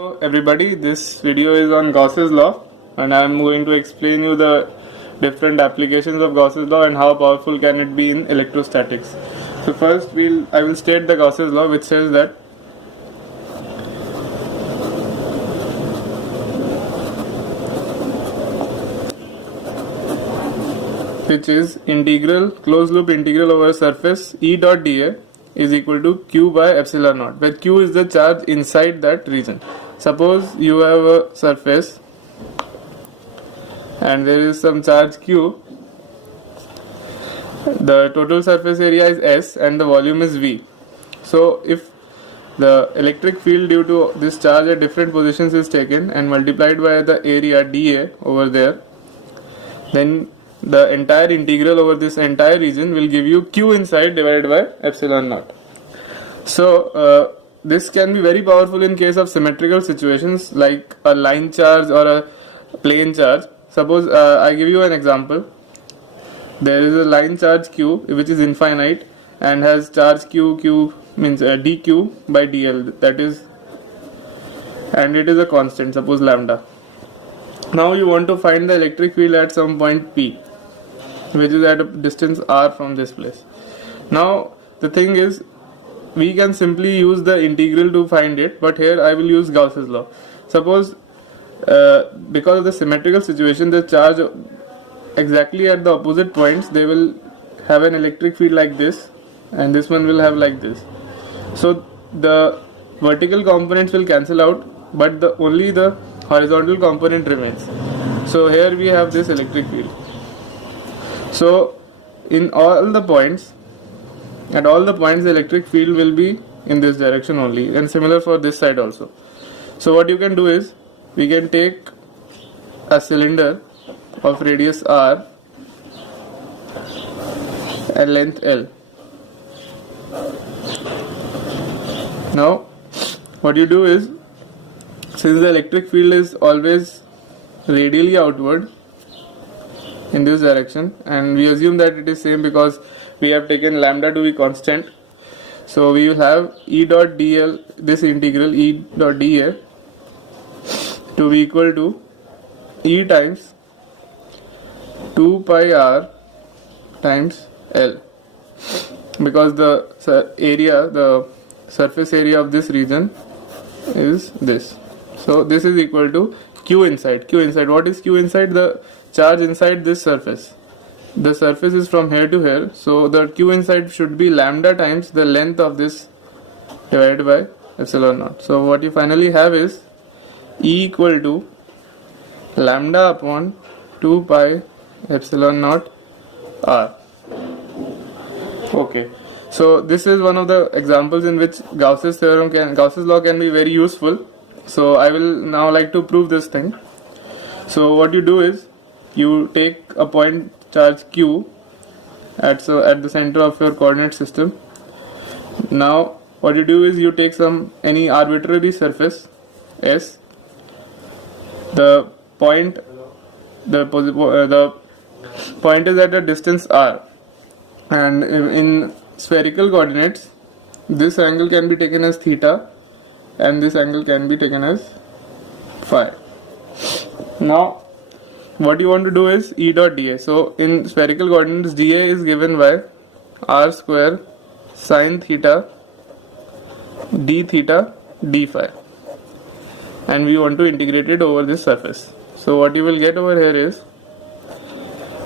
Hello everybody, this video is on Gauss's law and I am going to explain you the different applications of Gauss's law and how powerful can it be in electrostatics. So first I will state the Gauss's law, which says that closed loop integral over surface E dot dA is equal to Q by epsilon naught, where Q is the charge inside that region. Suppose you have a surface and there is some charge Q. The total surface area is S and the volume is V. So if the electric field due to this charge at different positions is taken and multiplied by the area dA over there, then the entire integral over this entire region will give you Q inside divided by epsilon naught. So this can be very powerful in case of symmetrical situations like a line charge or a plane charge. Suppose I give you an example. There is a line charge Q which is infinite and has charge Q means dQ by dl, that is, and it is a constant, suppose lambda. Now you want to find the electric field at some point P, which is at a distance r from this place. Now the thing is, we can simply use the integral to find it, but here I will use Gauss's law. Suppose because of the symmetrical situation, the charge exactly at the opposite points, they will have an electric field like this and this one will have like this. So the vertical components will cancel out, but only the horizontal component remains. So here we have this electric field. So in all the points, at all the points, the electric field will be in this direction only, and similar for this side also. So what you can do is, we can take a cylinder of radius r and length L. Now what you do is, since the electric field is always radially outward in this direction, and we assume that it is same because we have taken lambda to be constant, so we will have E dot dl, this integral E dot dA, to be equal to E times 2 pi r times L, because the surface area of this region is this. So this is equal to Q inside. Q inside, what is Q inside? The charge inside this surface. The surface is from here to here, so the Q inside should be lambda times the length of this divided by epsilon naught. So what you finally have is E equal to lambda upon 2 pi epsilon naught r. Okay, so this is one of the examples in which Gauss's law can be very useful. So I will now like to prove this thing. So what you do is, you take a point charge Q at the center of your coordinate system. Now what you do is, you take any arbitrary surface S. The point is at a distance r, and in spherical coordinates, this angle can be taken as theta and this angle can be taken as phi. Now what you want to do is E dot dA. So in spherical coordinates, dA is given by r square sine theta d theta d phi, and we want to integrate it over this surface. So what you will get over here is,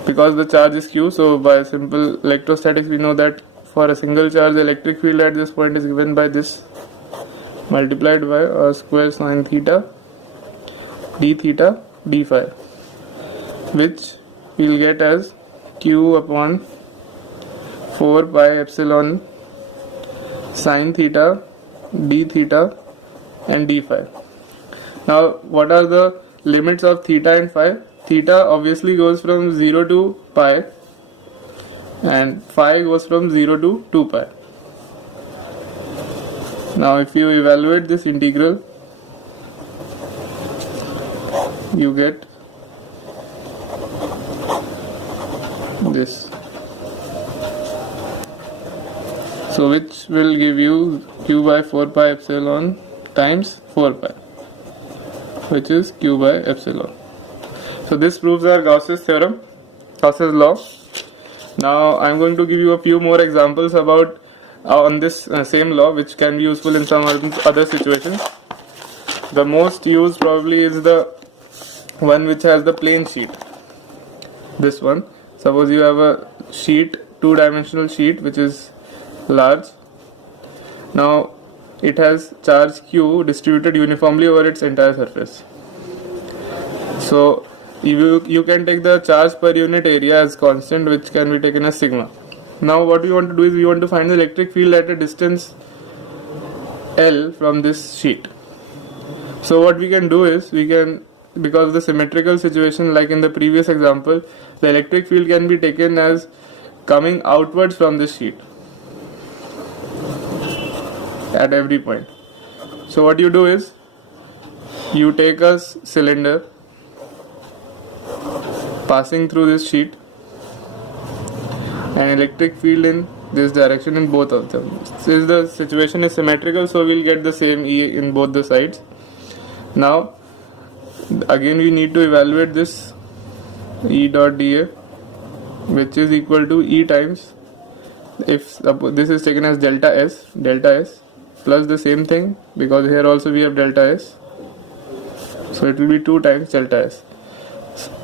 because the charge is Q, so by simple electrostatics we know that for a single charge, the electric field at this point is given by this multiplied by r square sine theta d theta d phi, which we will get as Q upon 4 pi epsilon sine theta d theta and d phi. Now what are the limits of theta and phi? Theta obviously goes from 0 to pi and phi goes from 0 to 2 pi. Now if you evaluate this integral, you get this. So which will give you q by 4 pi epsilon times 4 pi. which is q by epsilon. So this proves our Gauss's theorem, Gauss's law. Now I'm going to give you a few more examples about on this same law, which can be useful in some other situations. The most used probably is the one which has the plane sheet. This one. Suppose you have a sheet, two-dimensional sheet, which is large. Now it has charge q distributed uniformly over its entire surface. So you can take the charge per unit area as constant, which can be taken as sigma. Now what we want to do is we want to find the electric field at a distance L from this sheet. So what we can do is we can, because of the symmetrical situation like in the previous example, the electric field can be taken as coming outwards from this sheet at every point. So what you do is you take a cylinder passing through this sheet, an electric field in this direction in both of them. Since the situation is symmetrical, so we'll get the same E in both the sides. Now again we need to evaluate this E dot dA, which is equal to E times, if this is taken as delta S plus the same thing, because here also we have delta S, so it will be 2 times delta S.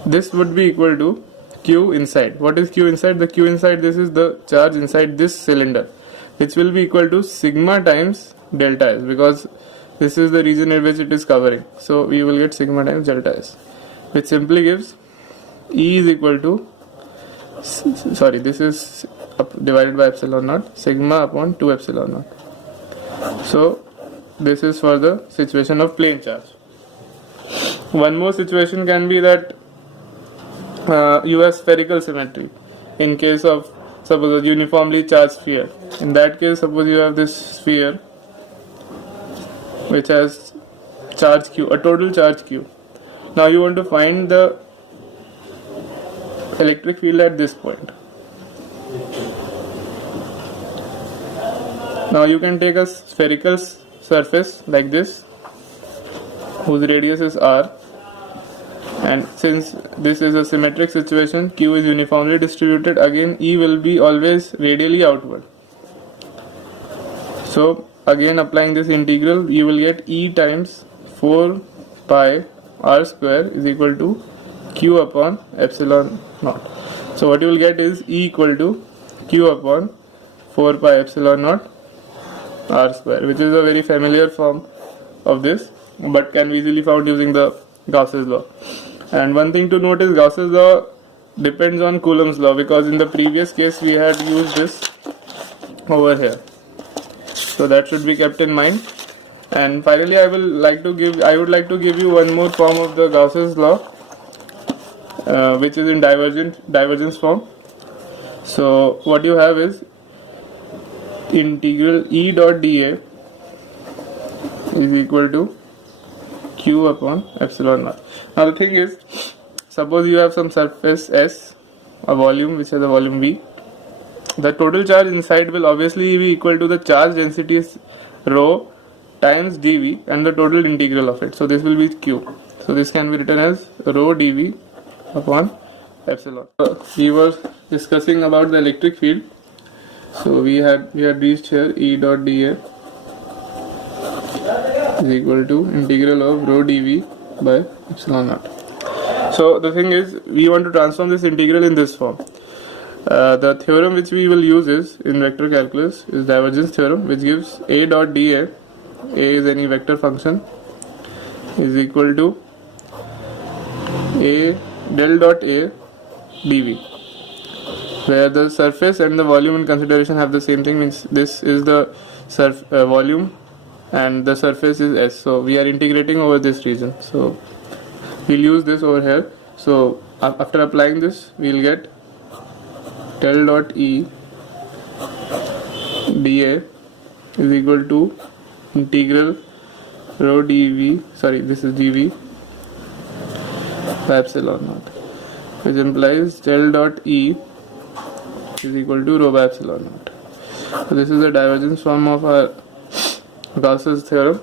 This would be equal to Q inside. What is Q inside? The Q inside, this is the charge inside this cylinder, which will be equal to sigma times delta S, because this is the region in which it is covering. So we will get sigma times delta S, which simply gives E is equal to, this is divided by epsilon naught, sigma upon 2 epsilon naught. So this is for the situation of plane charge. One more situation can be that you have spherical symmetry. In case of, suppose, a uniformly charged sphere. In that case, suppose you have this sphere which has charge q, a total charge q. Now you want to find the electric field at this point. Now you can take a spherical surface like this, whose radius is r, and since this is a symmetric situation, q is uniformly distributed, again E will be always radially outward. So again applying this integral, you will get E times 4 pi r square is equal to q upon epsilon naught. So what you will get is E equal to q upon 4 pi epsilon naught r square, which is a very familiar form of this, but can be easily found using the Gauss's law. And one thing to note is Gauss's law depends on Coulomb's law, because in the previous case we had used this over here. So that should be kept in mind. And finally I would like to give you one more form of the Gauss's law, which is in divergence form. So what you have is integral E dot dA is equal to q upon epsilon naught. Now the thing is, suppose you have some surface S, a volume which has a volume V. The total charge inside will obviously be equal to the charge density is rho times dV and the total integral of it. So this will be q. So this can be written as rho dV upon epsilon. We were discussing about the electric field. So we had reached here E dot dA is equal to integral of rho dV by epsilon naught. So the thing is, we want to transform this integral in this form. The theorem which we will use is in vector calculus is divergence theorem, which gives A dot dA, A is any vector function, is equal to A del dot A dV, where the surface and the volume in consideration have the same thing, means this is the volume and the surface is S. So we are integrating over this region. So we'll use this over here. So after applying this, we'll get del dot E dA is equal to integral rho dV, this is dV by epsilon naught, which implies del dot E is equal to rho by epsilon naught. So this is the divergence form of our Gauss's theorem,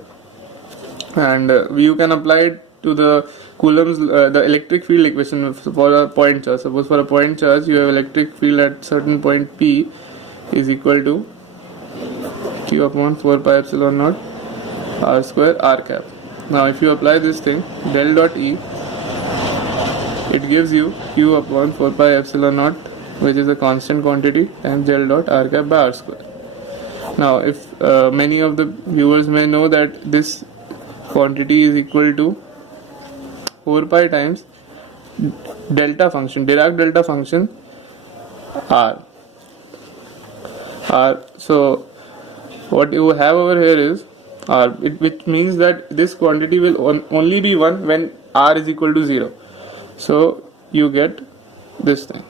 and you can apply it to the Coulomb's the electric field equation for a point charge. Suppose for a point charge you have electric field at certain point P is equal to Q upon 4 pi epsilon naught R square R cap. Now if you apply this thing, del dot E, it gives you Q upon 4 pi epsilon naught, which is a constant quantity, and del dot R cap by R square. Now if many of the viewers may know that this quantity is equal to 4 pi times delta function, Dirac delta function R. So what you have over here is R, which means that this quantity will only be 1 when R is equal to 0. So you get this thing.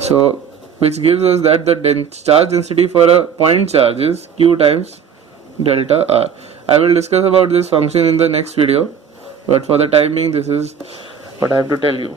So which gives us that the charge density for a point charge is Q times delta R. I will discuss about this function in the next video, but for the time being this is what I have to tell you.